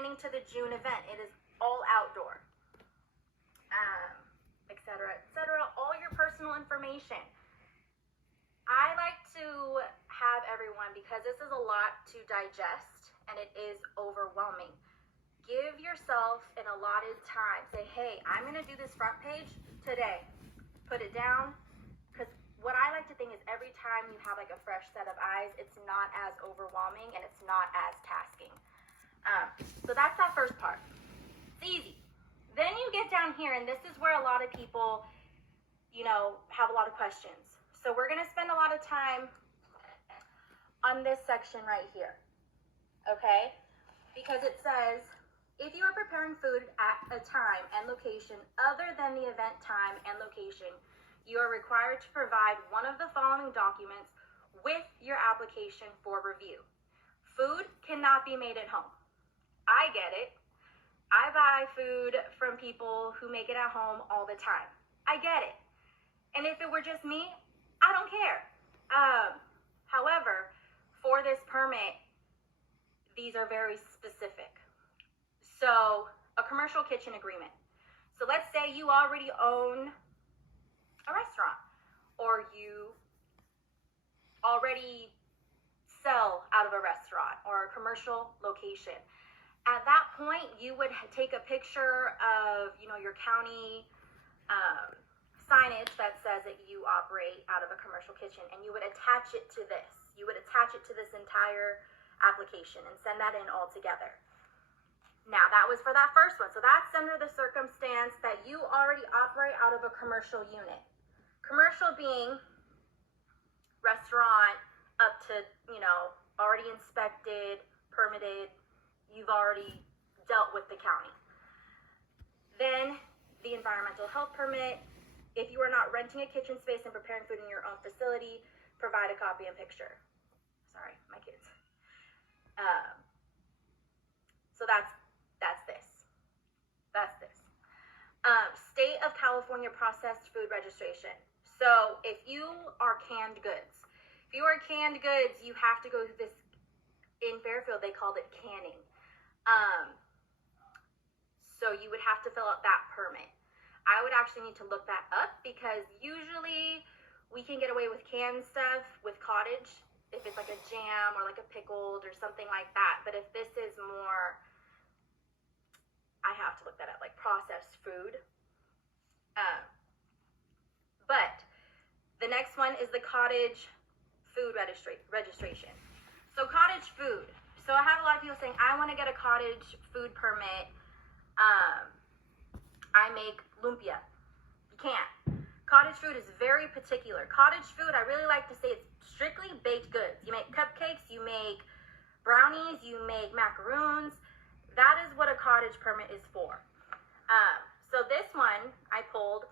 pertaining to the June event. It is all outdoor, etc., etc., all your personal information. I like to have everyone, because this is a lot to digest and it is overwhelming, give yourself an allotted time. Say, hey, I'm going to do this front page today. Put it down, because what I like to think is every time you have like a fresh set of eyes, it's not as overwhelming and it's not as tasking. So that's that first part. It's easy. Then you get down here, and this is where a lot of people, have a lot of questions. So we're going to spend a lot of time on this section right here, okay? Because it says, if you are preparing food at a time and location other than the event time and location, you are required to provide one of the following documents with your application for review. Food cannot be made at home. I get it. I buy food from people who make it at home all the time. I get it. And if it were just me, I don't care. However, for this permit, these are very specific. So, a commercial kitchen agreement. So let's say you already own a restaurant, or you already sell out of a restaurant or a commercial location. At that point, you would take a picture of, your county signage that says that you operate out of a commercial kitchen, and you would attach it to this. You would attach it to this entire application and send that in all together. Now, that was for that first one. So that's under the circumstance that you already operate out of a commercial unit. Commercial being restaurant up to, already inspected, permitted, you've already dealt with the county. Then the environmental health permit. If you are not renting a kitchen space and preparing food in your own facility, provide a copy and picture. Sorry, my kids. So that's this. That's this. State of California processed food registration. So if you are canned goods, you have to go through this. In Fairfield, they called it canning. So you would have to fill out that permit. I would actually need to look that up, because usually we can get away with canned stuff with cottage, if it's like a jam or like a pickled or something like that. But if this is more, I have to look that up, like processed food. But the next one is the cottage food registration. So cottage food. So I have a lot of people saying, I want to get a cottage food permit. I make lumpia. You can't. Cottage food is very particular. Cottage food, I really like to say, it's strictly baked goods. You make cupcakes, you make brownies, you make macaroons. That is what a cottage permit is for. So this one I pulled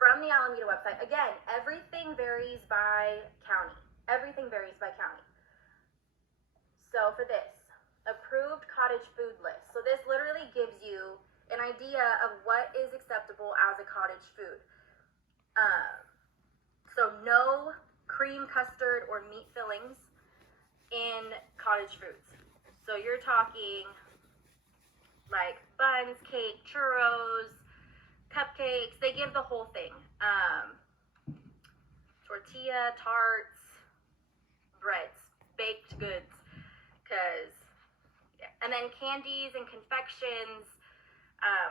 from the Alameda website. Again, everything varies by county. Everything varies by county. So for this, approved cottage food list. So this literally gives you an idea of what is acceptable as a cottage food. So no cream, custard, or meat fillings in cottage foods. So you're talking like buns, cake, churros, cupcakes. They give the whole thing. Tortilla, tarts, breads, baked goods. And then candies and confections,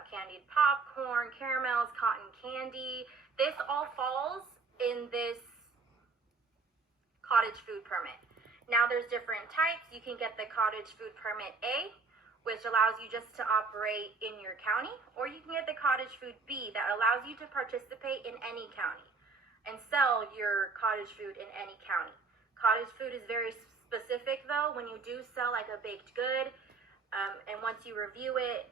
candied popcorn, caramels, cotton candy. This all falls in this cottage food permit. Now there's different types. You can get the cottage food permit A, which allows you just to operate in your county, or you can get the cottage food B that allows you to participate in any county and sell your cottage food in any county. Cottage food is very specific though. When you do sell like a baked good, and once you review it,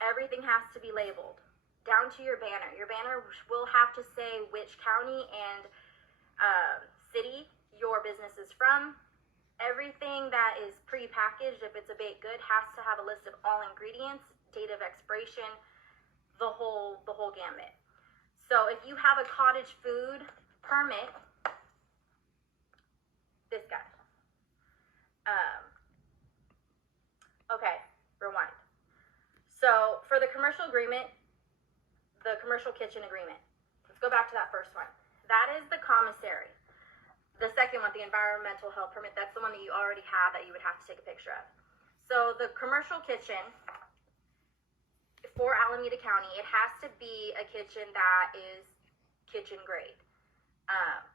everything has to be labeled down to your banner. Your banner will have to say which county and city your business is from. Everything that is pre-packaged, if it's a baked good, has to have a list of all ingredients, date of expiration, the whole gamut. So if you have a cottage food permit, this guy. Okay, rewind. commercial agreement, the commercial kitchen agreement. Let's go back to that first one. That is the commissary. The second one, the environmental health permit, that's the one that you already have that you would have to take a picture of. So the commercial kitchen for Alameda County, it has to be a kitchen that is kitchen grade,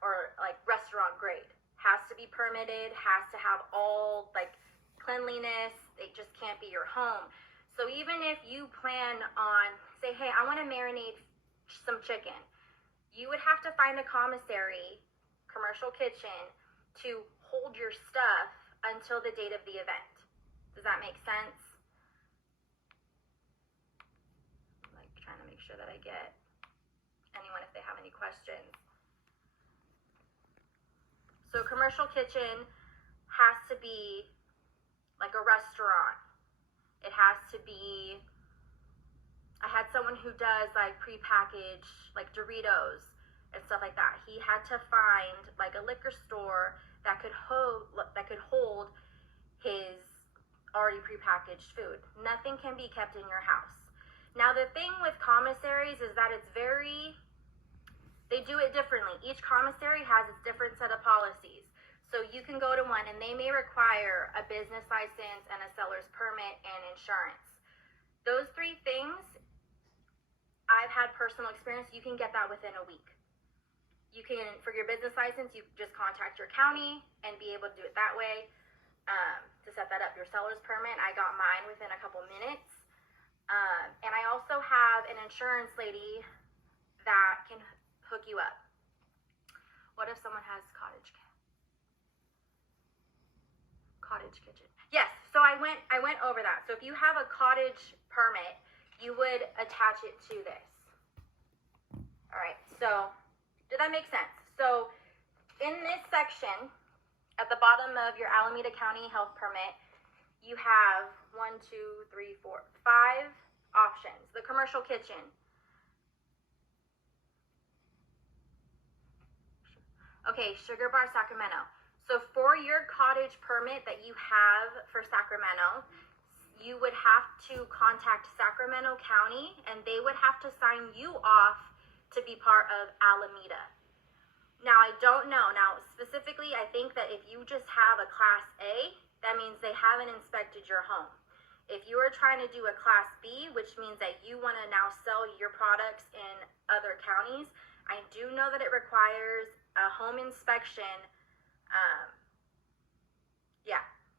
or like restaurant grade. Has to be permitted, has to have all like cleanliness. It just can't be your home. So even if you plan on, say, hey, I want to marinate some chicken, you would have to find a commissary commercial kitchen to hold your stuff until the date of the event. Does that make sense? I'm like trying to make sure that I get anyone if they have any questions. So commercial kitchen has to be like a restaurant. It has to be, I had someone who does like prepackaged like Doritos and stuff like that. He had to find like a liquor store that could hold his already prepackaged food. Nothing can be kept in your house. Now the thing with commissaries is that they do it differently. Each commissary has its different set of policies. So you can go to one and they may require a business license and a seller's permit and insurance. Those three things, I've had personal experience, you can get that within a week. You can, for your business license, you just contact your county and be able to do it that way to set that up. Your seller's permit, I got mine within a couple minutes. And I also have an insurance lady that can hook you up. What if someone has cottage kitchen? Yes, so I went over that. So if you have a cottage permit, you would attach it to this. All right, so did that make sense? So in this section, at the bottom of your Alameda County health permit, you have 5 options. The commercial kitchen. Okay, Sugar Bar Sacramento. So for your cottage permit that you have for Sacramento, you would have to contact Sacramento County and they would have to sign you off to be part of Alameda. Now, I don't know. Now, specifically, I think that if you just have a Class A, that means they haven't inspected your home. If you are trying to do a Class B, which means that you want to now sell your products in other counties, I do know that it requires a home inspection,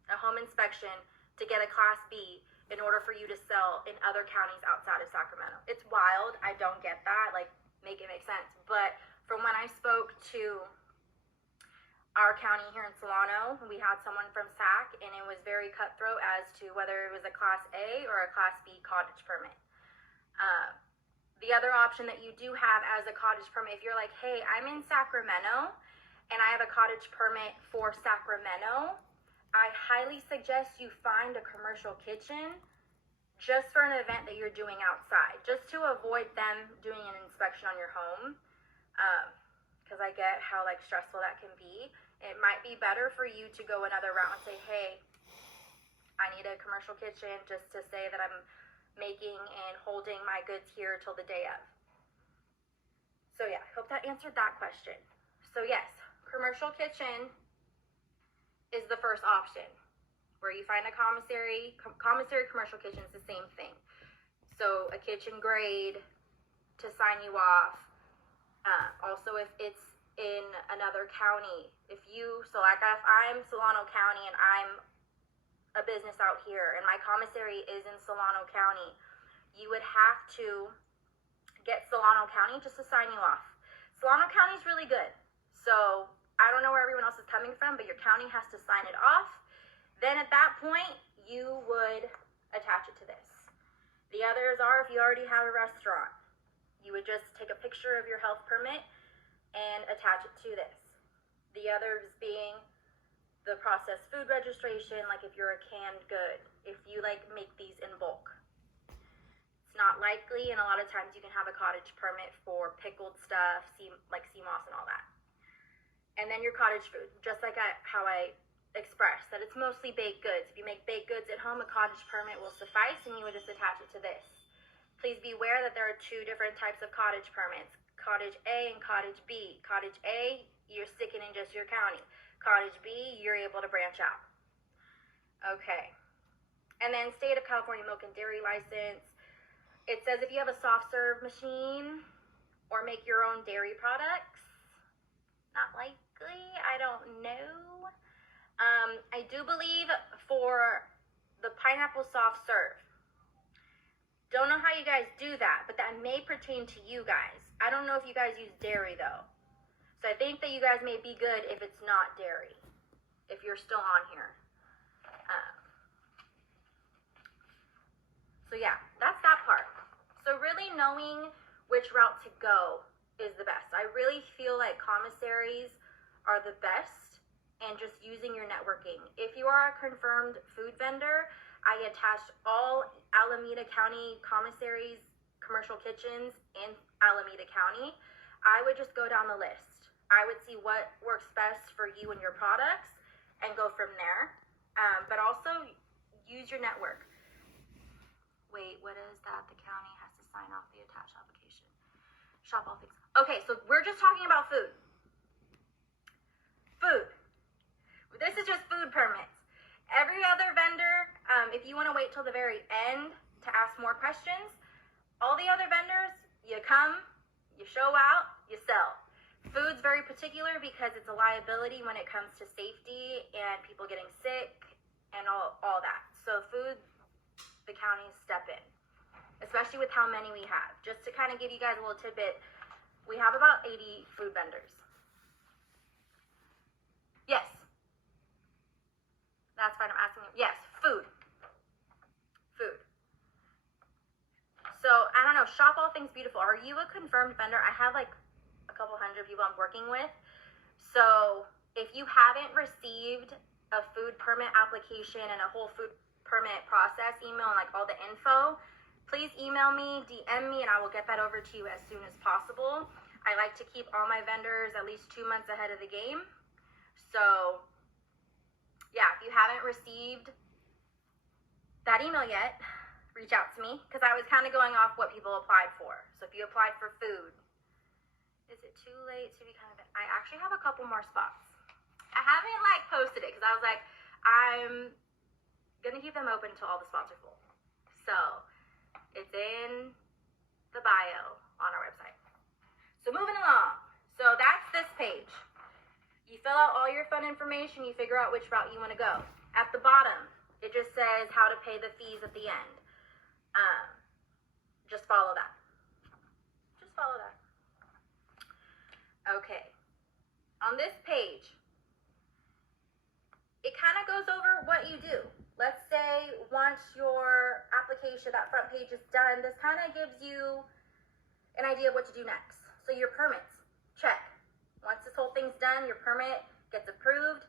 a home inspection to get a Class B in order for you to sell in other counties outside of Sacramento. It's wild. I don't get that. Like, make it make sense. But from when I spoke to our county here in Solano, we had someone from SAC, and it was very cutthroat as to whether it was a Class A or a Class B cottage permit. The other option that you do have as a cottage permit, if you're like, hey, I'm in Sacramento, and I have a cottage permit for Sacramento, I highly suggest you find a commercial kitchen just for an event that you're doing outside, just to avoid them doing an inspection on your home, because I get how like stressful that can be. It might be better for you to go another route and say, hey, I need a commercial kitchen just to say that I'm making and holding my goods here till the day of. So yeah, I hope that answered that question. So yes, commercial kitchen is the first option, where you find a commissary commercial kitchen is the same thing. So a kitchen grade to sign you off. Also, if it's in another county, if I'm Solano County and I'm a business out here and my commissary is in Solano County, you would have to get Solano County just to sign you off. Solano County is really good. So I don't know where everyone else is coming from, but your county has to sign it off. Then at that point, you would attach it to this. The others are if you already have a restaurant, you would just take a picture of your health permit and attach it to this. The others being the processed food registration, like if you're a canned good, if you like make these in bulk. It's not likely, and a lot of times you can have a cottage permit for pickled stuff, like sea moss and all that. And then your cottage food, just like how I expressed, that it's mostly baked goods. If you make baked goods at home, a cottage permit will suffice, and you would just attach it to this. Please be aware that there are two different types of cottage permits, Cottage A and Cottage B. Cottage A, you're sticking in just your county. Cottage B, you're able to branch out. Okay. And then State of California Milk and Dairy License. It says if you have a soft serve machine or make your own dairy products. Not likely, I don't know. I do believe for the pineapple soft serve, don't know how you guys do that, but that may pertain to you guys. I don't know if you guys use dairy though. So I think that you guys may be good if it's not dairy, if you're still on here. So yeah, that's that part. So really knowing which route to go is the best. I really feel like commissaries are the best, and just using your networking. If you are a confirmed food vendor, I attached all Alameda County commissaries, commercial kitchens in Alameda County. I would just go down the list. I would see what works best for you and your products and go from there. But also use your network. Wait, what is that? The county has to sign off the attached application. Shop all things. Okay, so we're just talking about food. Food. This is just food permits. Every other vendor, if you want to wait till the very end to ask more questions, all the other vendors, you come, you show out, you sell. Food's very particular because it's a liability when it comes to safety and people getting sick and all that. So food, the counties step in, especially with how many we have. Just to kind of give you guys a little tidbit, we have about 80 food vendors. Yes. That's fine, I'm asking you. Yes, food. Food. So, I don't know, Shop All Things Beautiful. Are you a confirmed vendor? I have like a couple hundred people I'm working with. So, if you haven't received a food permit application and a whole food permit process email and like all the info, please email me, DM me, and I will get that over to you as soon as possible. I like to keep all my vendors at least 2 months ahead of the game. So, yeah, if you haven't received that email yet, reach out to me, because I was kind of going off what people applied for. So if you applied for food, is it too late to become a vendor? I actually have a couple more spots. I haven't like posted it because I was like, I'm gonna keep them open until all the spots are full. So it's in the bio on our website. So moving along. So that's this page. You fill out all your fun information, you figure out which route you want to go. At the bottom, it just says how to pay the fees at the end. Just follow that. Just follow that. Okay. On this page, it kind of goes over what you do. Let's say once your application, that front page is done, this kind of gives you an idea of what to do next. So your permits, check. Once this whole thing's done, your permit gets approved.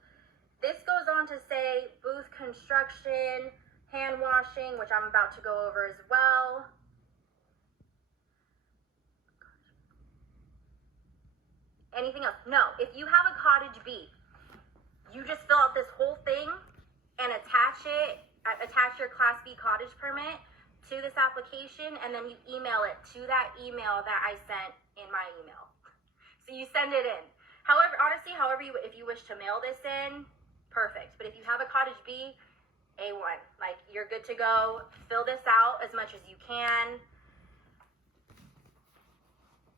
This goes on to say booth construction, hand washing, which I'm about to go over as well. Anything else? No. If you have a cottage B, you just fill out this whole thing and attach your Class B cottage permit to this application, and then you email it to that email that I sent in my email. So you send it in. However, honestly, if you wish to mail this in, perfect. But if you have a cottage B, A1. Like, you're good to go. Fill this out as much as you can.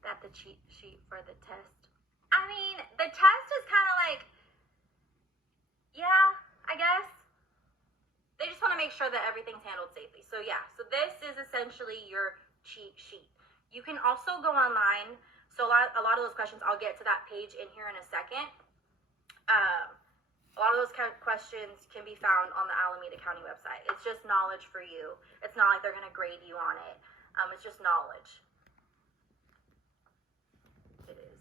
That the cheat sheet for the test. I mean, the test is kind of like, yeah, I guess. They just want to make sure that everything's handled safely. So yeah, so this is essentially your cheat sheet. You can also go online. So a lot of those questions, I'll get to that page in here in a second. A lot of those questions can be found on the Alameda County website. It's just knowledge for you. It's not like they're going to grade you on it. It's just knowledge. It is.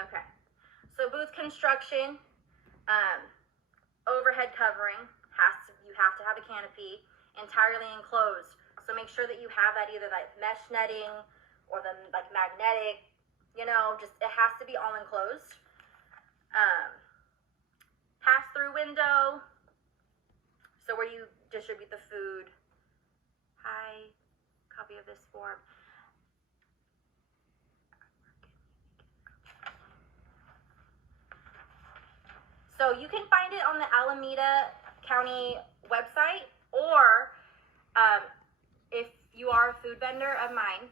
Okay. So booth construction, overhead covering, you have to have a canopy, entirely enclosed. So make sure that you have that, either like mesh netting or the like magnetic, just it has to be all enclosed. Pass-through window, so where you distribute the food. Hi, cup copy of this form. So you can find it on the Alameda County website, or if you are a food vendor of mine,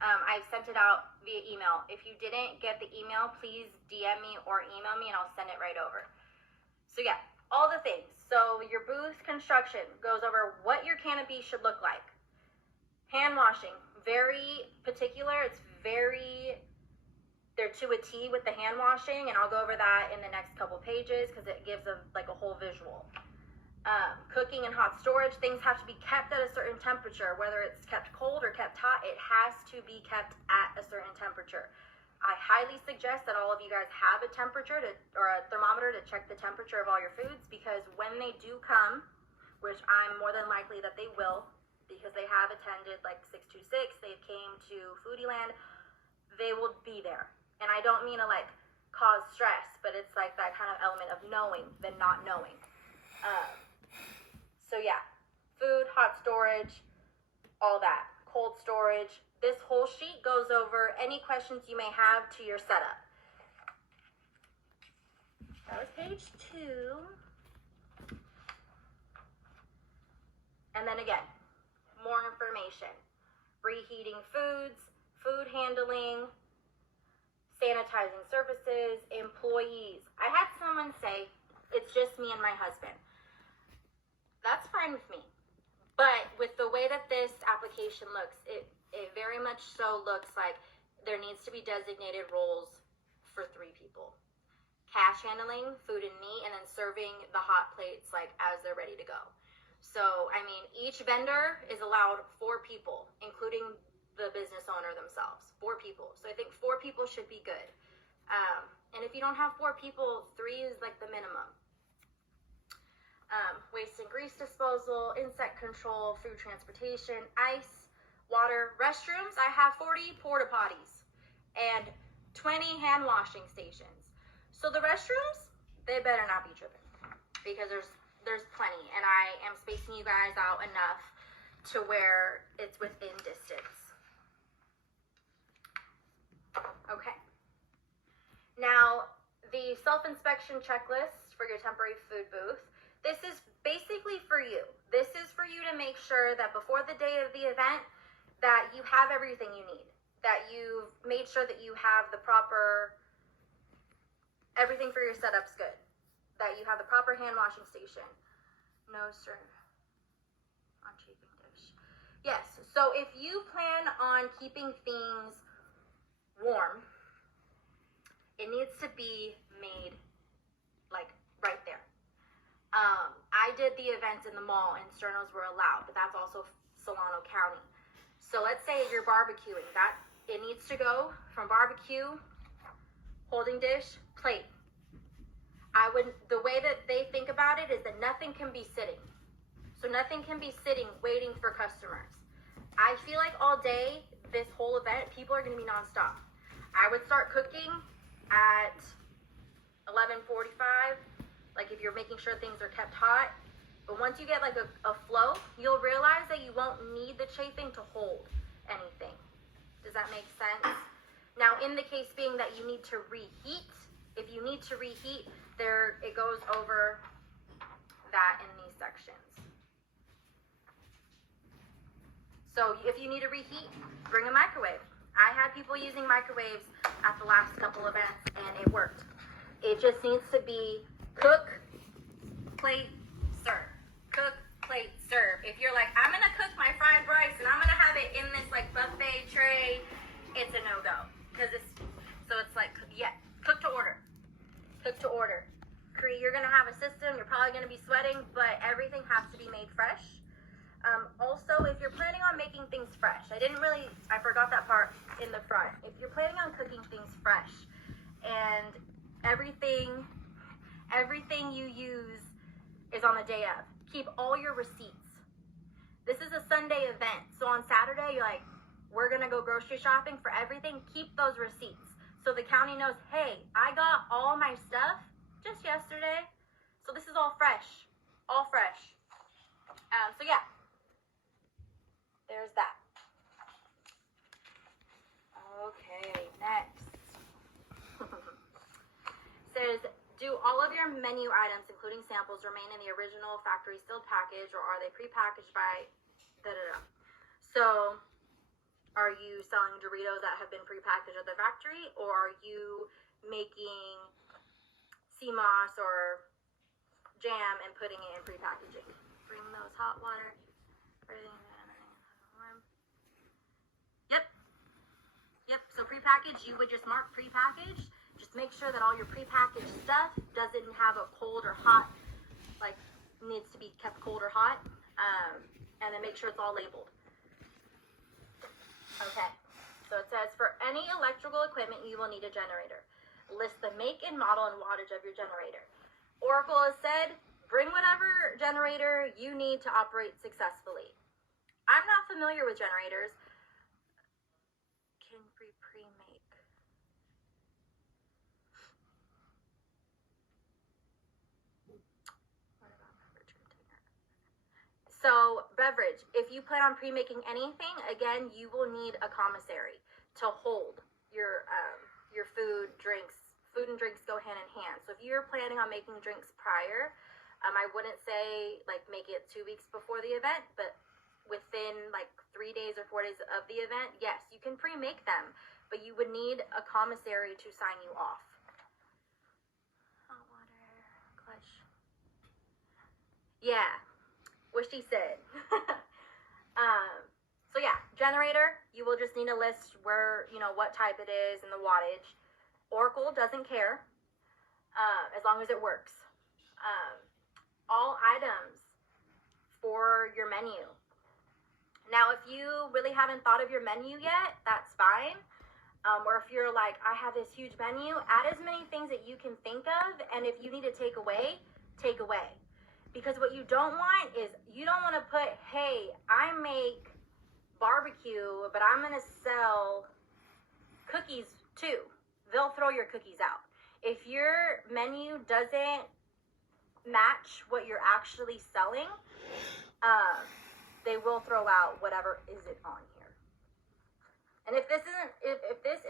I've sent it out via email. If you didn't get the email, please DM me or email me and I'll send it right over. So yeah, all the things. So your booth construction goes over what your canopy should look like. Hand washing, very particular. It's they're to a T with the hand washing, and I'll go over that in the next couple pages because it gives a whole visual. Cooking and hot storage, things have to be kept at a certain temperature, whether it's kept cold or kept hot, it has to be kept at a certain temperature. I highly suggest that all of you guys have a temperature or a thermometer to check the temperature of all your foods, because when they do come, which I'm more than likely that they will, because they have attended like 626, they came to Foodieland, they will be there. And I don't mean to cause stress, but it's like that kind of element of knowing than not knowing. So yeah, food, hot storage, all that. Cold storage. This whole sheet goes over any questions you may have to your setup. That was page 2. And then again, more information. Reheating foods, food handling, sanitizing surfaces, employees. I had someone say, it's just me and my husband. That's fine with me. But with the way that this application looks, it very much so looks like there needs to be designated roles for 3 people. Cash handling, food and meat, and then serving the hot plates as they're ready to go. So, I mean, each vendor is allowed 4 people, including the business owner themselves. 4 people. So I think 4 people should be good. And if you don't have 4 people, 3 is the minimum. Waste and grease disposal, insect control, food transportation, ice, water, restrooms. I have 40 porta potties and 20 hand washing stations. So the restrooms, they better not be tripping, because there's plenty, and I am spacing you guys out enough to where it's within distance. Okay. Now, the self-inspection checklist for your temporary food booth, this is basically for you. This is for you to make sure that before the day of the event that you have everything you need, that you've made sure that you have the proper, everything for your setup's good, that you have the proper hand washing station. No, sir. On chafing dish. Yes, so if you plan on keeping things warm, it needs to be made right there. I did the events in the mall and sternos were allowed, but that's also Solano County. So let's say you're barbecuing, that it needs to go from barbecue, holding dish, plate. The way that they think about it is that nothing can be sitting. So nothing can be sitting waiting for customers. I feel like all day, this whole event, people are gonna be nonstop. I would start cooking at 11:45, if you're making sure things are kept hot. But once you get a flow, you'll realize that you won't need the chafing to hold anything. Does that make sense? Now, in the case being that you need to reheat, if you need to reheat, it goes over that in these sections. So if you need to reheat, bring a microwave. I had people using microwaves at the last couple events and it worked. It just needs to be cook, plate, serve. Cook, plate, serve. If you're I'm gonna cook my fried rice and I'm gonna have it in this buffet tray, it's a no-go. Because it's cook to order. Cook to order. You're gonna have a system, you're probably gonna be sweating, but everything has to be made fresh. Also, if you're planning on making things fresh, I forgot that part in the front. If you're planning on cooking things fresh and everything you use is on the day of, keep all your receipts. This is a Sunday event, so on Saturday, you're we're gonna go grocery shopping for everything. Keep those receipts so the county knows, hey, I got all my stuff just yesterday, so this is all fresh, So yeah, there's that. menu items, including samples, remain in the original factory sealed package, or are they prepackaged by da-da-da? So, are you selling Doritos that have been prepackaged at the factory, or are you making sea moss or jam and putting it in prepackaging? Bring those hot water. Yep. Yep. So prepackaged, you would just mark prepackaged. Just make sure that all your prepackaged stuff doesn't have a cold or hot, like needs to be kept cold or hot, and then make sure it's all labeled. Okay, so it says, for any electrical equipment, you will need a generator. List the make and model and wattage of your generator. Oracle has said, bring whatever generator you need to operate successfully. I'm not familiar with generators. Can we pre-make? So, beverage, if you plan on pre-making anything, again, you will need a commissary to hold your food, drinks. Food and drinks go hand in hand. So if you're planning on making drinks prior, I wouldn't say like make it 2 weeks before the event, but within like 3 days or 4 days of the event, yes, you can pre-make them, but you would need a commissary to sign you off. Hot water, clutch. Yeah. What she said. So yeah, generator, you will just need a list where, what type it is and the wattage. Oracle doesn't care, as long as it works. All items for your menu. Now, if you really haven't thought of your menu yet, that's fine. Or if you're like, I have this huge menu, add as many things that you can think of, and if you need to take away, take away. Because what you don't want is, you don't want to put, hey, I make barbecue, but I'm going to sell cookies too. They'll throw your cookies out. If your menu doesn't match what you're actually selling, they will throw out whatever isn't on here. And if this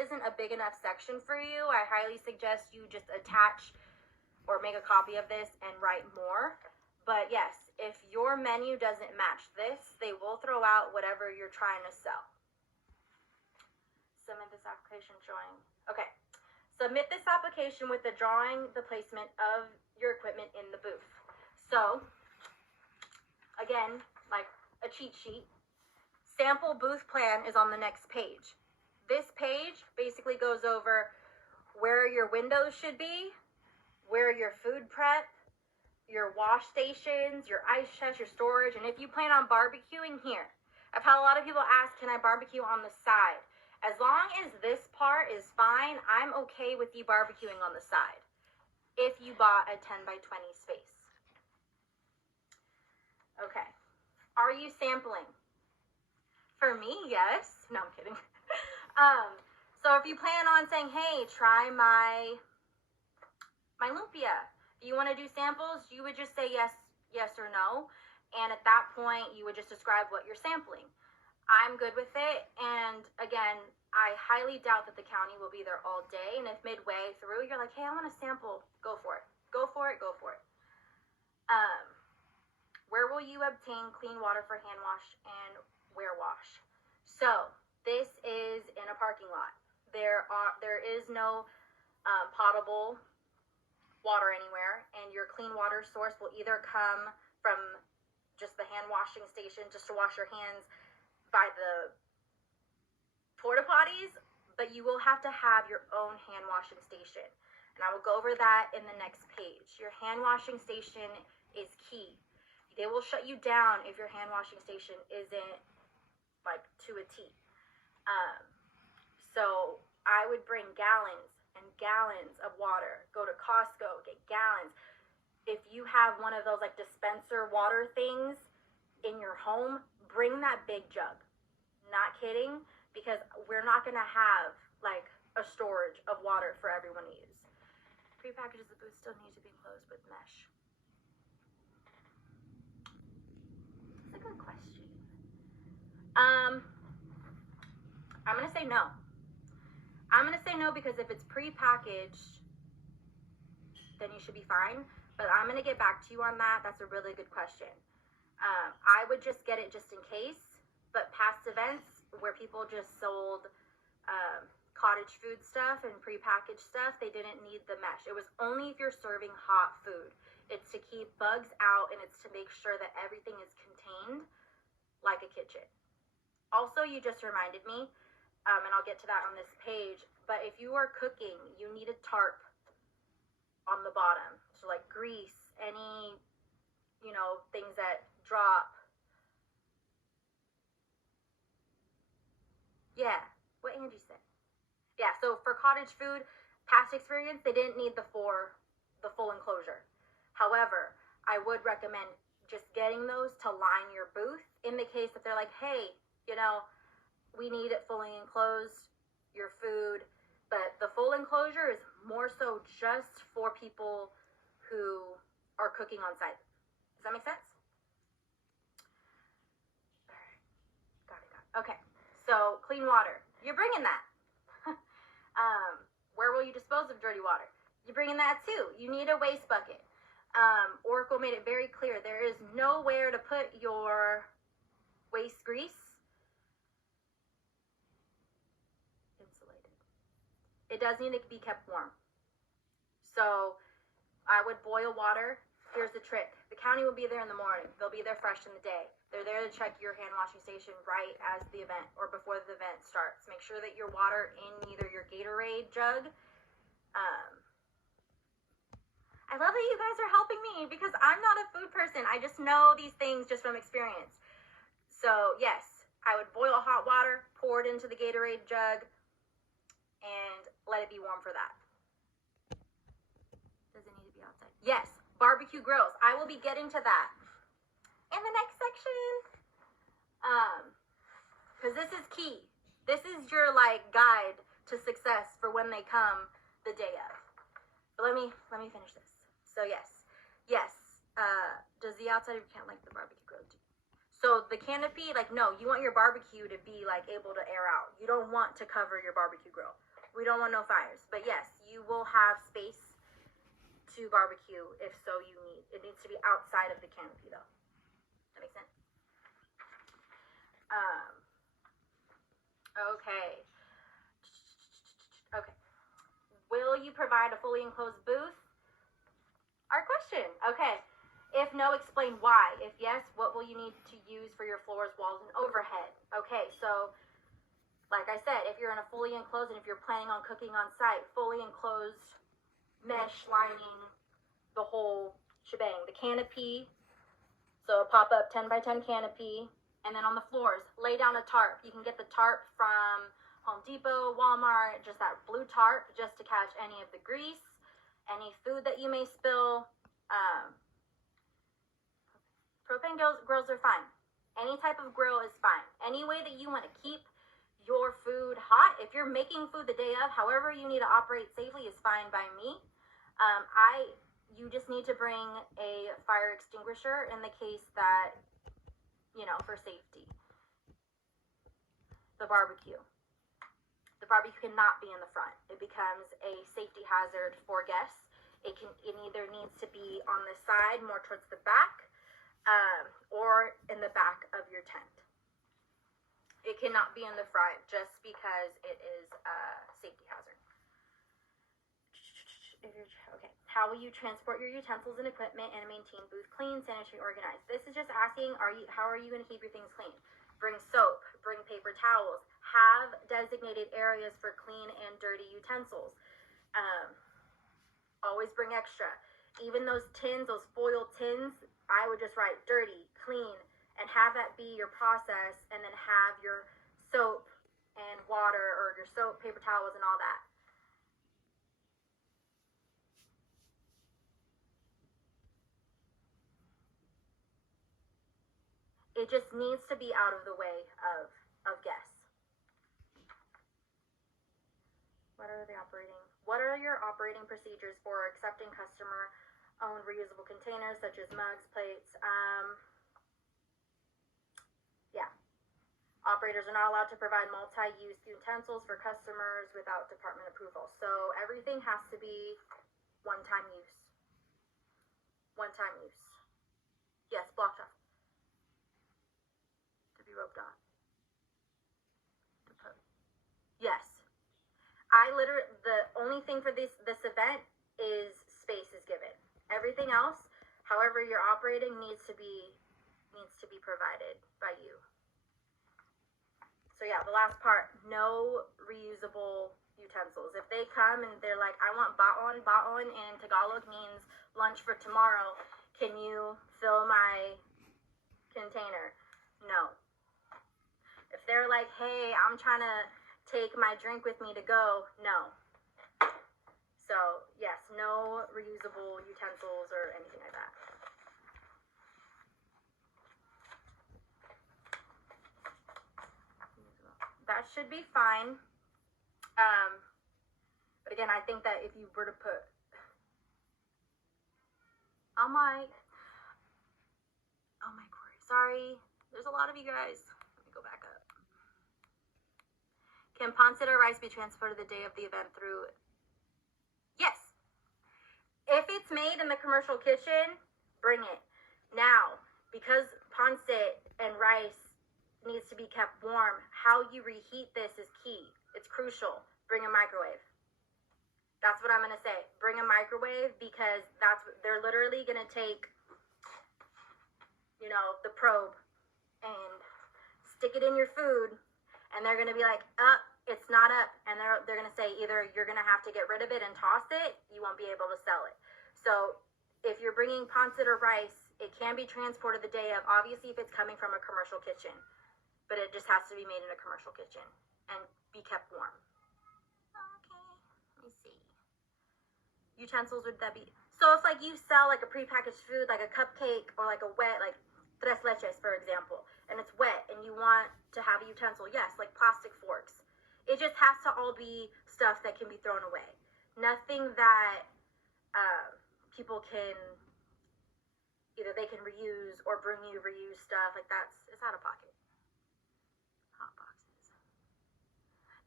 isn't a big enough section for you, I highly suggest you just attach or make a copy of this and write more. But yes, if your menu doesn't match this, they will throw out whatever you're trying to sell. Submit this application drawing. Okay. Submit this application with the drawing, the placement of your equipment in the booth. So, again, like a cheat sheet, sample booth plan is on the next page. This page basically goes over where your windows should be, where your food prep, your wash stations, your ice chest, your storage, and if you plan on barbecuing here. I've had a lot of people ask, can I barbecue on the side? As long as this part is fine, I'm okay with you barbecuing on the side if you bought a 10 by 20 space. Okay. Are you sampling? For me, yes. No, I'm kidding. So if you plan on saying, hey, try my lumpia, you want to do samples, you would just say yes or no. And at that point, you would just describe what you're sampling. I'm good with it. And again, I highly doubt that the county will be there all day. And if midway through, you're like, hey, I want to sample, go for it. Go for it, go for it. Where will you obtain clean water for hand wash and where wash? So this is in a parking lot. There is no potable water anywhere, and your clean water source will either come from just the hand washing station just to wash your hands by the porta potties, but you will have to have your own hand washing station, and I will go over that in the next page. Your hand washing station is key. They will shut you down if your hand washing station isn't like to a T. So I would bring gallons and gallons of water. Go to Costco, get gallons. If you have one of those like dispenser water things in your home, bring that big jug. Not kidding, because we're not gonna have like a storage of water for everyone to use. Pre-packages of booths still need to be enclosed with mesh. That's a good question. I'm gonna say no. I'm gonna say no because if it's pre-packaged, then you should be fine. But I'm going to get back to you on that. That's a really good question. I would just get it just in case, but past events where people just sold cottage food stuff and prepackaged stuff, they didn't need the mesh. It was only if you're serving hot food. It's to keep bugs out, and it's to make sure that everything is contained like a kitchen. Also, you just reminded me, and I'll get to that on this page, but if you are cooking, you need a tarp on the bottom. So like grease, any, things that drop. Yeah, what Angie said. Yeah, so for cottage food, past experience, they didn't need the full enclosure. However, I would recommend just getting those to line your booth in the case that they're like, hey, we need it fully enclosed, your food. But the full enclosure is more so just for people who are cooking on site. Does that make sense? All right, got it. Okay, so clean water. You're bringing that. Where will you dispose of dirty water? You're bringing that too. You need a waste bucket. Oracle made it very clear there is nowhere to put your waste grease. Insulated. It does need to be kept warm. So I would boil water. Here's the trick. The county will be there in the morning. They'll be there fresh in the day. They're there to check your hand washing station right as the event or before the event starts. Make sure that your water in either your Gatorade jug. I love that you guys are helping me because I'm not a food person. I just know these things just from experience. So yes, I would boil hot water, pour it into the Gatorade jug, and let it be warm for that. Does it need to be outside? Yes, barbecue grills. I will be getting to that in the next section. Because this is key. This is your guide to success for when they come the day of. But let me finish this. So yes. Does the outside of your can like the barbecue grill too? So the canopy, no, you want your barbecue to be able to air out. You don't want to cover your barbecue grill. We don't want no fires. But yes, you will have space to barbecue if so you need. It needs to be outside of the canopy though. That makes sense? Okay. Will you provide a fully enclosed booth? Our question. Okay. If no, explain why. If yes, what will you need to use for your floors, walls, and overhead? Okay, so like I said, if you're in a fully enclosed and if you're planning on cooking on site, fully enclosed mesh lining, the whole shebang. The canopy, so a pop-up 10 by 10 canopy, and then on the floors, lay down a tarp. You can get the tarp from Home Depot, Walmart, just that blue tarp, just to catch any of the grease, any food that you may spill. Propane grills are fine. Any type of grill is fine. Any way that you want to keep your food hot, if you're making food the day of, however you need to operate safely is fine by me. You just need to bring a fire extinguisher in the case that, for safety. The barbecue cannot be in the front. It becomes a safety hazard for guests. It either needs to be on the side, more towards the back, or in the back of your tent. It cannot be in the front just because it is a safety hazard. Okay. How will you transport your utensils and equipment and maintain booth clean, sanitary, organized? This is just asking, how are you going to keep your things clean? Bring soap, bring paper towels, have designated areas for clean and dirty utensils. Always bring extra. Even those tins, those foil tins, I would just write dirty, clean, and have that be your process, and then have your soap and water, or your soap, paper towels, and all that. It just needs to be out of the way of guests. What are your operating procedures for accepting customer-owned reusable containers such as mugs, plates? Operators are not allowed to provide multi-use utensils for customers without department approval. So everything has to be one-time use. one-time use. Yes, blocked off. To be roped off. To put. Yes. The only thing for this event is space is given. Everything else, however you're operating, needs to be provided by you. So yeah, the last part, no reusable utensils. If they come and they're like, I want ba'on in Tagalog means lunch for tomorrow. Can you fill my container? No. If they're like, hey, I'm trying to take my drink with me to go, no. So yes, no reusable utensils or anything like that. That should be fine. But again, I think that if you were to put, oh my Corey, sorry. There's a lot of you guys. Let me go back up. Can pancit or rice be transported the day of the event through? Yes. If it's made in the commercial kitchen, bring it. Now, because pancit and rice needs to be kept warm, how you reheat this is key. It's crucial. Bring a microwave. That's what I'm going to say. Bring a microwave, because they're literally going to take, the probe and stick it in your food, and they're going to be like, it's not up. And they're going to say either you're going to have to get rid of it and toss it, you won't be able to sell it. So if you're bringing pancit or rice, it can be transported the day of, obviously if it's coming from a commercial kitchen. But it just has to be made in a commercial kitchen and be kept warm. Okay, let me see. Utensils, would that be? So if like you sell like a prepackaged food, like a cupcake or like a wet, like tres leches, for example, and it's wet and you want to have a utensil, yes, like plastic forks. It just has to all be stuff that can be thrown away. Nothing that people can, either they can reuse or bring you reused stuff, like it's out of pocket.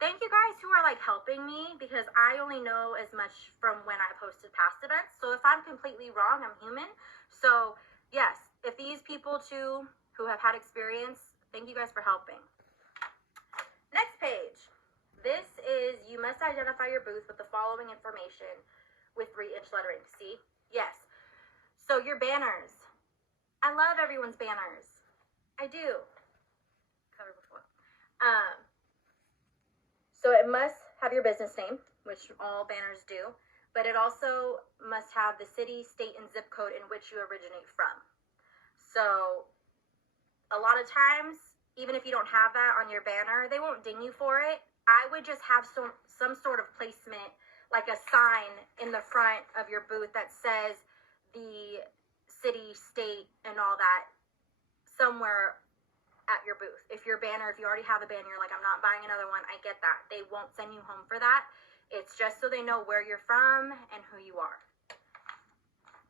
Thank you guys who are like helping me, because I only know as much from when I posted past events. So if I'm completely wrong, I'm human. So yes, if these people too who have had experience, thank you guys for helping. Next page. This is, you must identify your booth with the following information with 3-inch lettering. See? Yes. So your banners. I love everyone's banners. I do. Covered before. So it must have your business name, which all banners do, but it also must have the city, state, and zip code in which you originate from. So a lot of times, even if you don't have that on your banner, they won't ding you for it. I would just have some sort of placement, like a sign in the front of your booth that says the city, state, and all that somewhere at your booth. If you already have a banner, you're like, I'm not buying another one, I get that. They won't send you home for that. It's just so they know where you're from and who you are.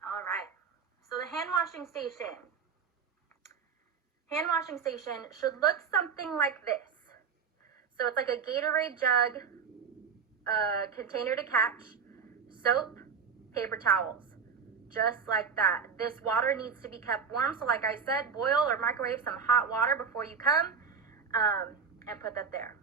All right. So the hand washing station. Hand washing station should look something like this. So it's like a Gatorade jug, a container to catch, soap, paper towels. Just like that. This water needs to be kept warm. So like I said, boil or microwave some hot water before you come, and put that there.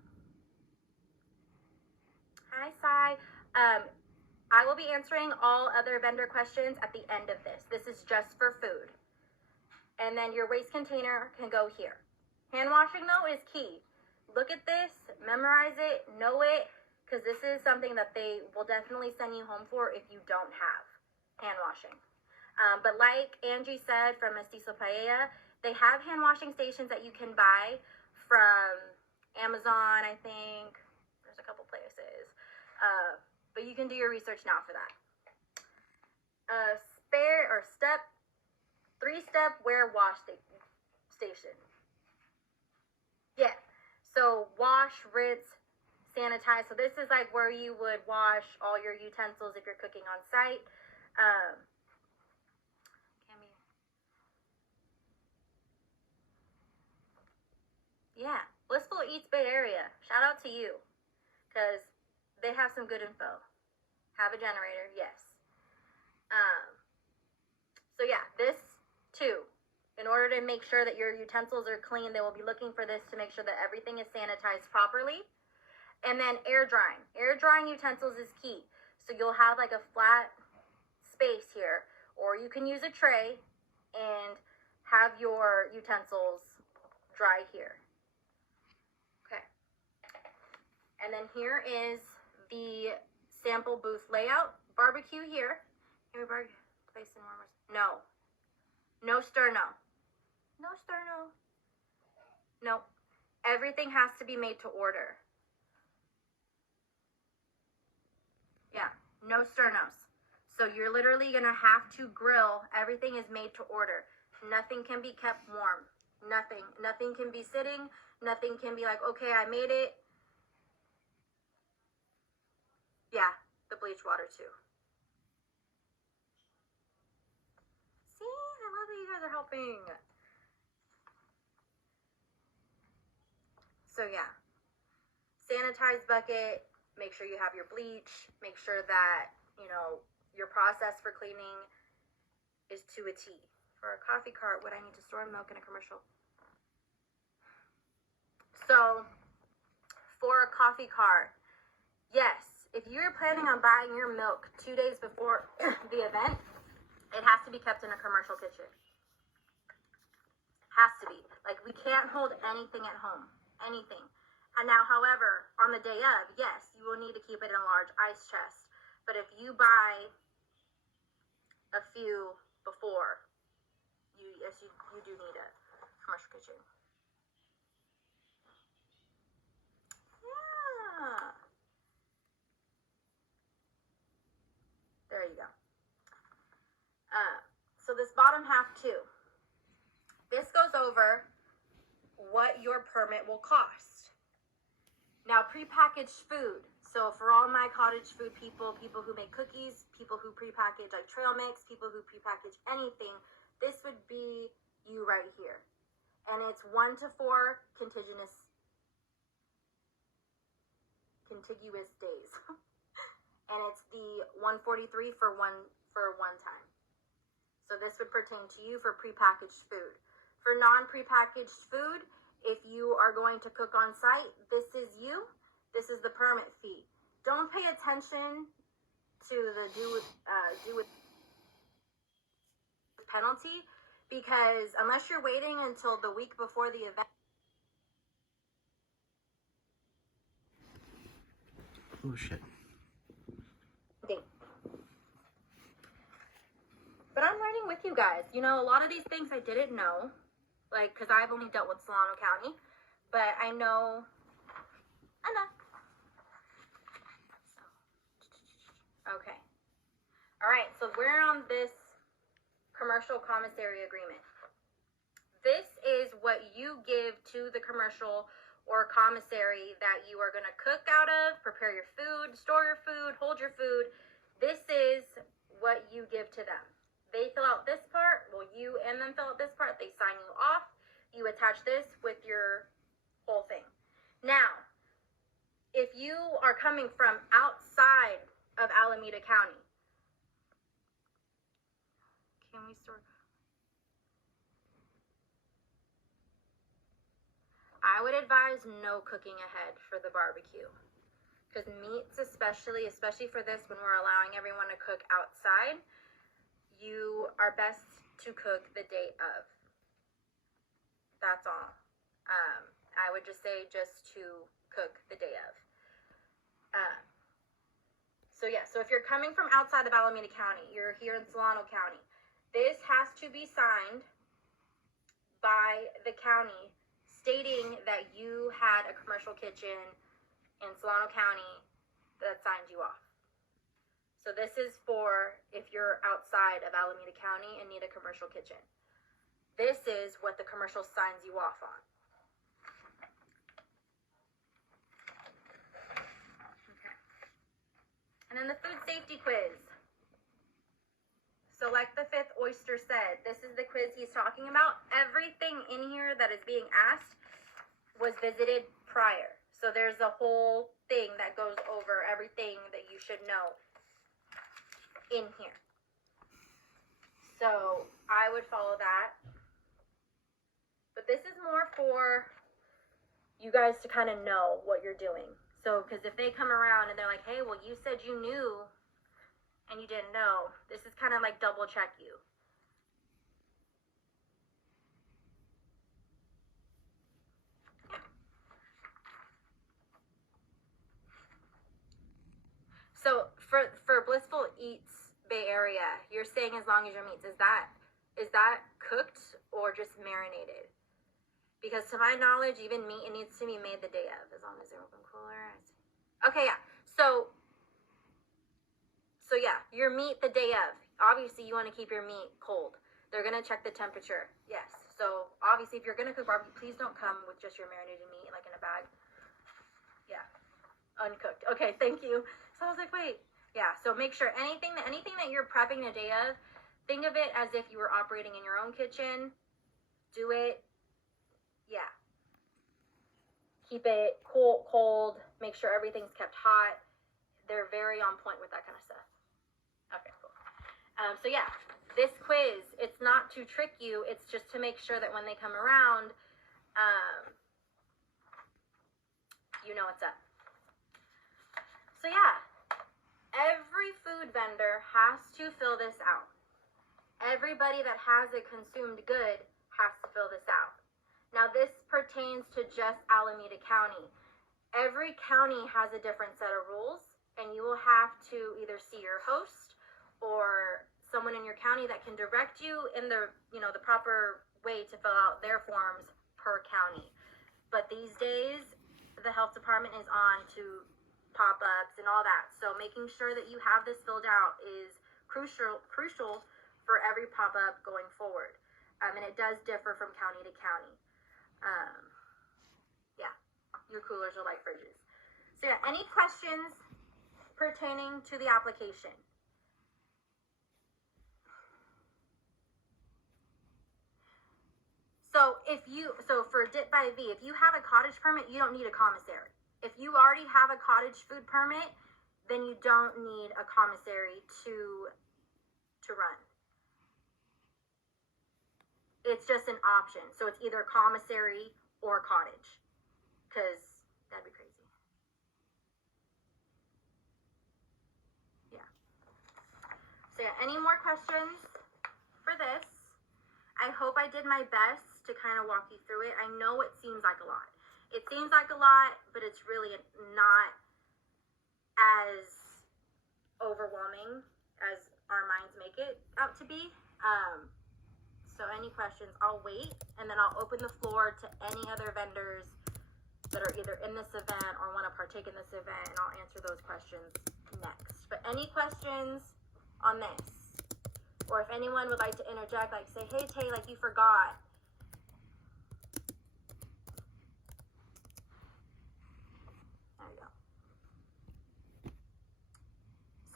Hi, Sai. I will be answering all other vendor questions at the end of this. This is just for food. And then your waste container can go here. Hand washing, though, is key. Look at this, memorize it, know it, because this is something that they will definitely send you home for if you don't have hand washing. But like Angie said from Mestizo Paella, they have hand washing stations that you can buy from Amazon, I think. There's a couple places. But you can do your research now for that. Three-step wear wash station. Yeah. So wash, rinse, sanitize. So this is like where you would wash all your utensils if you're cooking on site. Yeah, Blissful Eats Bay Area. Shout out to you, because they have some good info. Have a generator, yes. So yeah, this too. In order to make sure that your utensils are clean, they will be looking for this to make sure that everything is sanitized properly. And then air drying. Air drying utensils is key. So you'll have like a flat space here, or you can use a tray and have your utensils dry here. Okay. And then here is the sample booth layout. Barbecue here. Can we place in warmers? No. No sterno. No sterno. No. Everything has to be made to order. Yeah, no sternos. So you're literally gonna have to grill. Everything is made to order. Nothing can be kept warm. Nothing. Nothing can be sitting. Nothing can be like, okay, I made it. Yeah, the bleach water too. See, I love that you guys are helping. So yeah, sanitized bucket, make sure you have your bleach, make sure that, you know, your process for cleaning is to a T. For a coffee cart, would I need to store milk in a commercial? So, for a coffee cart, yes, if you're planning on buying your milk 2 days before the event, it has to be kept in a commercial kitchen. Has to be. Like, we can't hold anything at home. Anything. And now, however, on the day of, yes, you will need to keep it in a large ice chest. But if you buy a few before, you do need a commercial kitchen. Yeah. There you go. So this bottom half too. This goes over what your permit will cost. Now, prepackaged food. So for all my cottage food people, people who make cookies, people who prepackage like trail mix, people who prepackage anything, this would be you right here. And it's 1 to 4 contiguous days. And it's the 143 for one time. So this would pertain to you for prepackaged food. For non-prepackaged food, if you are going to cook on site, this is you. This is the permit fee. Don't pay attention to the do with penalty, because unless you're waiting until the week before the event. Oh shit. But I'm learning with you guys. You know, a lot of these things I didn't know, like, because I've only dealt with Solano County, but I know enough. So, okay. All right, so we're on this commercial commissary agreement. This is what you give to the commercial or commissary that you are going to cook out of, prepare your food, store your food, hold your food. This is what you give to them. They fill out this part, well, you and them fill out this part, they sign you off, you attach this with your whole thing. Now, if you are coming from outside of Alameda County, can we store? I would advise no cooking ahead for the barbecue. Because meats especially for this, when we're allowing everyone to cook outside, you are best to cook the day of. That's all. I would just say just to cook the day of. So yeah, so if you're coming from outside of Alameda County, you're here in Solano County, this has to be signed by the county stating that you had a commercial kitchen in Solano County that signed you off. So this is for if you're outside of Alameda County and need a commercial kitchen. This is what the commercial signs you off on. Okay. And then the food safety quiz. So like the fifth oyster said, this is the quiz he's talking about. Everything in here that is being asked was visited prior. So there's a whole thing that goes over everything that you should know in here. So I would follow that. But this is more for you guys to kind of know what you're doing. So, because if they come around and they're like, hey, well, you said you knew and you didn't know, this is kind of like double check you. So for Blissful Eats Bay Area, you're saying as long as your meats, is that cooked or just marinated? Because to my knowledge, even meat, it needs to be made the day of, as long as they're open cooler. Okay, yeah. So yeah, your meat the day of. Obviously, you want to keep your meat cold. They're gonna check the temperature. Yes. So obviously, if you're gonna cook barbecue, please don't come with just your marinated meat like in a bag. Yeah, uncooked. Okay, thank you. So I was like, wait. Yeah. So make sure anything that you're prepping the day of, think of it as if you were operating in your own kitchen. Do it. Yeah. Keep it cold. Make sure everything's kept hot. They're very on point with that kind of stuff. Okay, cool. So yeah, this quiz, it's not to trick you. It's just to make sure that when they come around, you know what's up. So yeah, every food vendor has to fill this out. Everybody that has a consumed good has to fill this out. Now this pertains to just Alameda County. Every county has a different set of rules, and you will have to either see your host or someone in your county that can direct you in the proper way to fill out their forms per county. But these days, the health department is on to pop-ups and all that. So making sure that you have this filled out is crucial for every pop-up going forward. And it does differ from county to county. Yeah, your coolers are like fridges. So yeah, any questions pertaining to the application? So for DIP by V, if you have a cottage permit, you don't need a commissary. If you already have a cottage food permit, then you don't need a commissary to run. It's just an option. So it's either commissary or cottage, because that'd be crazy. Yeah. So yeah, any more questions for this? I hope I did my best to kind of walk you through it. I know it seems like a lot. It seems like a lot, but it's really not as overwhelming as our minds make it out to be. So any questions, I'll wait, and then I'll open the floor to any other vendors that are either in this event or want to partake in this event, and I'll answer those questions next. But any questions on this? Or if anyone would like to interject, like say, hey, Tay, like you forgot. There you go.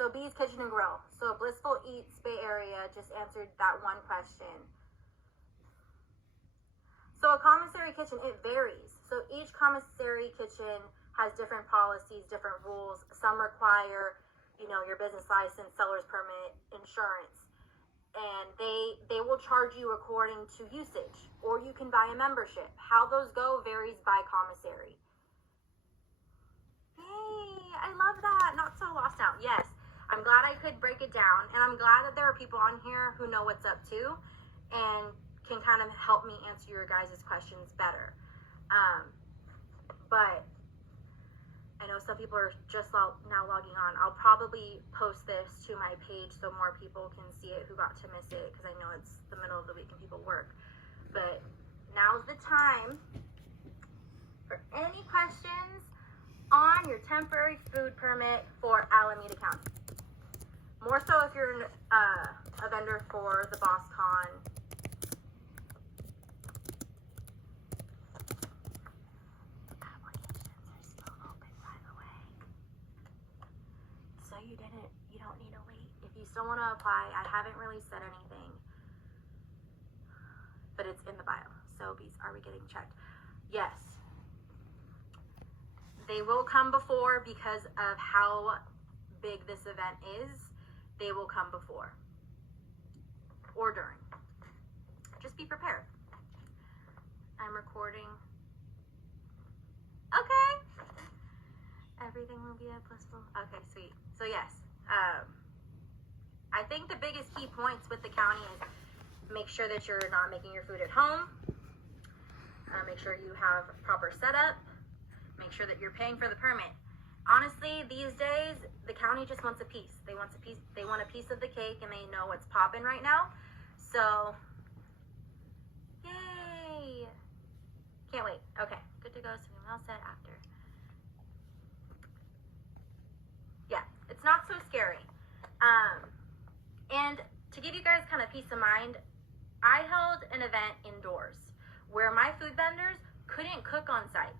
So Bee's Kitchen and Grill. So Blissful Eats Bay Area just answered that one question. So a commissary kitchen, it varies. So each commissary kitchen has different policies, different rules. Some require, your business license, seller's permit, insurance. And they will charge you according to usage, or you can buy a membership. How those go varies by commissary. Yay, I love that. Not so lost out. Yes, I'm glad I could break it down, and I'm glad that there are people on here who know what's up too, and can kind of help me answer your guys' questions better. But I know some people are just now logging on. I'll probably post this to my page so more people can see it who got to miss it, because I know it's the middle of the week and people work. But now's the time for any questions on your temporary food permit for Alameda County. More so if you're a vendor for the BossCon. You don't need to wait. If you still want to apply, I haven't really said anything, but it's in the bio. So are we getting checked? Yes. They will come before because of how big this event is. They will come before or during. just be prepared. I'm recording. Okay. Everything will be blissful. Okay, sweet. So yes, I think the biggest key points with the county is make sure that you're not making your food at home. Make sure you have proper setup. Make sure that you're paying for the permit. Honestly, these days, the county just wants a piece. They want a piece. They want a piece of the cake, and they know what's popping right now. So, yay! Can't wait. Okay, good to go. So we're all set after. Yeah, it's not so scary. And to give you guys kind of peace of mind, I held an event indoors where my food vendors couldn't cook on site.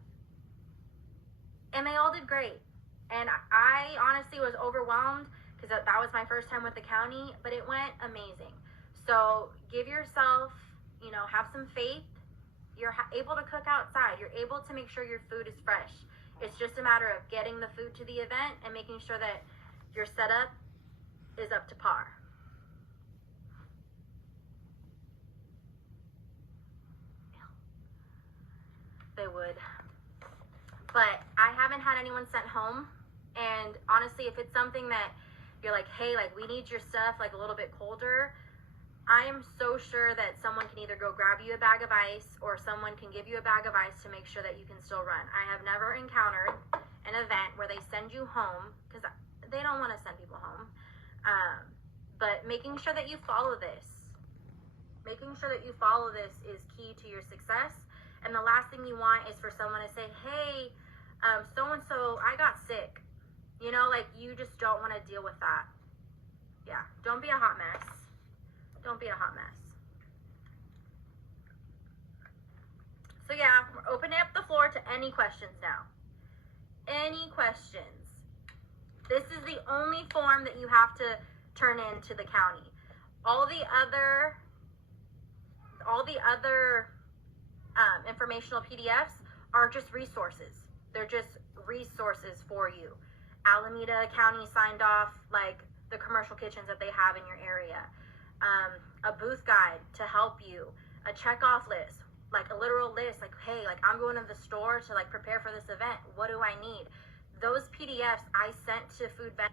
And they all did great. And I honestly was overwhelmed because that was my first time with the county, but it went amazing. So give yourself, have some faith. You're able to cook outside. You're able to make sure your food is fresh. It's just a matter of getting the food to the event and making sure that your setup is up to par. They would. But I haven't had anyone sent home. And honestly, if it's something that you're like, hey, like we need your stuff like a little bit colder, I am so sure that someone can either go grab you a bag of ice or someone can give you a bag of ice to make sure that you can still run. I have never encountered an event where they send you home because they don't want to send people home. But making sure that you follow this. Making sure that you follow this is key to your success. And the last thing you want is for someone to say, hey, so-and-so, I got sick. Like you just don't want to deal with that. Yeah, don't be a hot mess. Don't be a hot mess. So yeah, we're opening up the floor to any questions now. Any questions? This is the only form that you have to turn in to the county. All the other informational PDFs are just resources. They're just resources for you. Alameda County signed off like the commercial kitchens that they have in your area. A booth guide to help you, a checkoff list, like a literal list, like, hey, like I'm going to the store to like prepare for this event. What do I need? Those PDFs I sent to food vendors.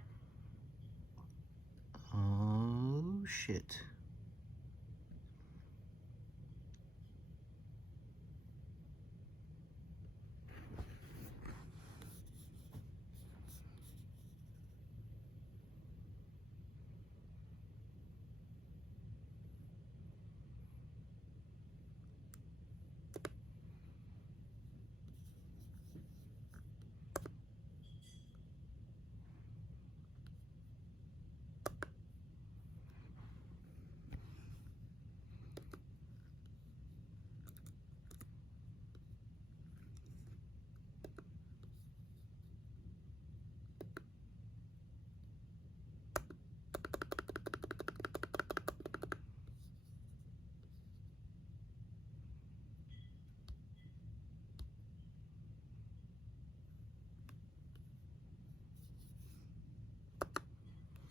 Oh, shit.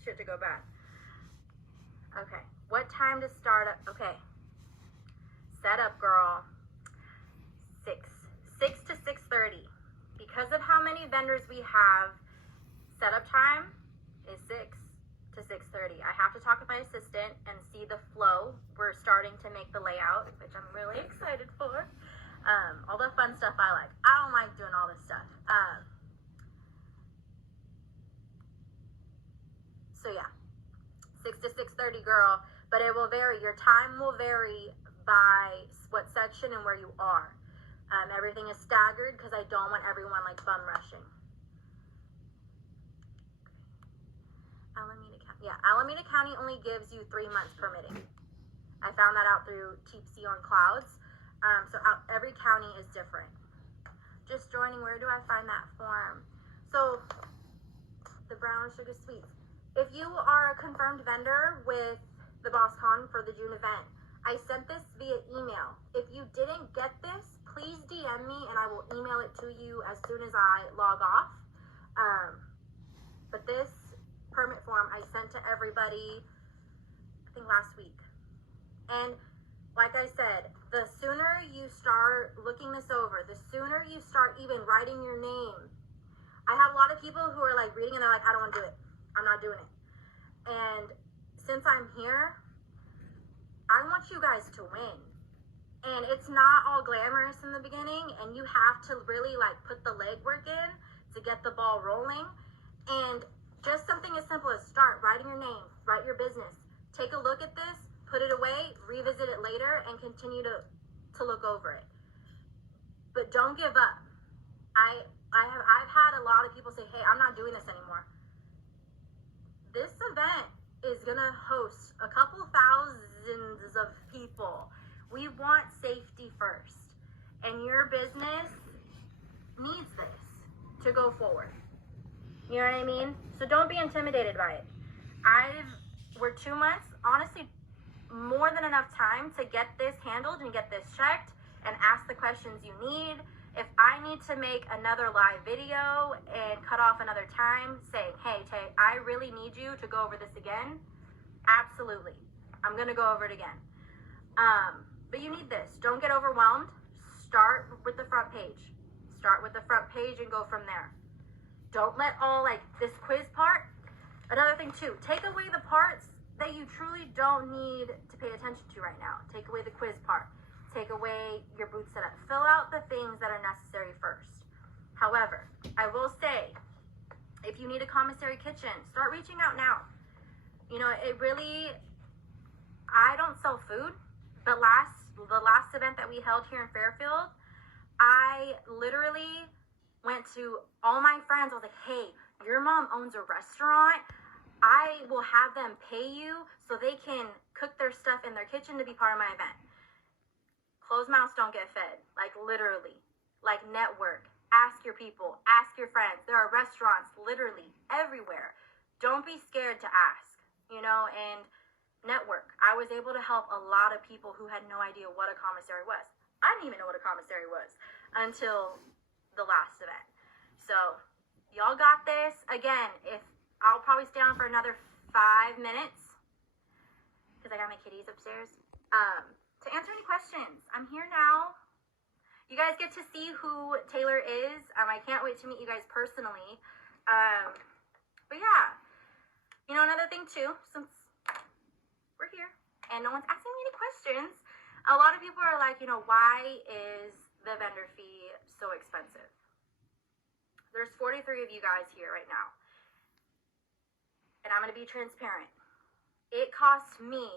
Shit to go back. Okay. What time to start up? Okay. Set up, girl. 6 to 6:30. Because of how many vendors we have, setup time is 6 to 6:30. I have to talk with my assistant and see the flow. We're starting to make the layout, which I'm really excited for. All the fun stuff I like. I don't like doing all this stuff. So yeah, 6 to 6:30, girl. But it will vary. Your time will vary by what section and where you are. Everything is staggered because I don't want everyone like bum rushing. Alameda County. Yeah, Alameda County only gives you 3 months permitting. I found that out through TPC on Clouds. So every county is different. Just joining. Where do I find that form? So the brown sugar sweets. If you are a confirmed vendor with the BossCon for the June event, I sent this via email. If you didn't get this, please DM me and I will email it to you as soon as I log off. But this permit form I sent to everybody, I think last week. And like I said, the sooner you start looking this over, the sooner you start even writing your name. I have a lot of people who are like reading and they're like, I don't want to do it. I'm not doing it. And since I'm here, I want you guys to win. And it's not all glamorous in the beginning, and you have to really like put the legwork in to get the ball rolling. And just something as simple as start writing your name, write your business, take a look at this, put it away, revisit it later, and continue to look over it. But don't give up. I've had a lot of people say, hey, I'm not doing this anymore. This event is gonna host a couple thousands of people. We want safety first, and your business needs this to go forward. You know what I mean? So don't be intimidated by it. We're 2 months, honestly, more than enough time to get this handled and get this checked and ask the questions you need. If I need to make another live video and cut off another time saying, hey, Tay, I really need you to go over this again, absolutely. I'm gonna go over it again. But you need this. Don't get overwhelmed. Start with the front page. Start with the front page and go from there. Don't let all like this quiz part. Another thing too, take away the parts that you truly don't need to pay attention to right now. Take away the quiz part. Take away your booth setup. Fill out the things that are necessary first. However, I will say, if you need a commissary kitchen, start reaching out now. You know, I don't sell food, but the last event that we held here in Fairfield, I literally went to all my friends. I was like, hey, your mom owns a restaurant. I will have them pay you so they can cook their stuff in their kitchen to be part of my event. Closed mouths don't get fed, like literally. Like network, ask your people, ask your friends. There are restaurants literally everywhere. Don't be scared to ask, you know, and network. I was able to help a lot of people who had no idea what a commissary was. I didn't even know what a commissary was until the last event. So y'all got this. Again, I'll probably stay on for another 5 minutes because I got my kitties upstairs. To answer any questions, I'm here now. You guys get to see who Taylor is. I can't wait to meet you guys personally. But yeah, you know, another thing too, since we're here and no one's asking me any questions, a lot of people are like, you know, why is the vendor fee so expensive? There's 43 of you guys here right now. And I'm going to be transparent. It cost me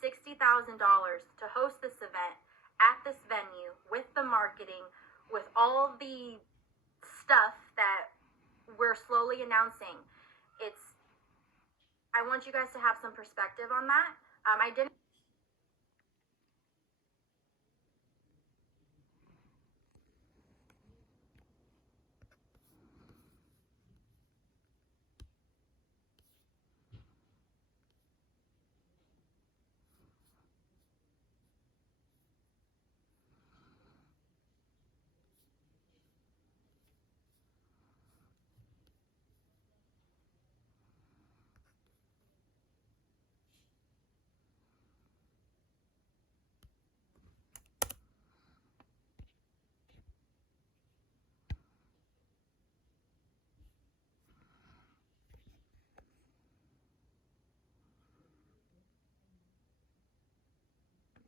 $60,000 to host this event at this venue with the marketing, with all the stuff that we're slowly announcing. I want you guys to have some perspective on that. I didn't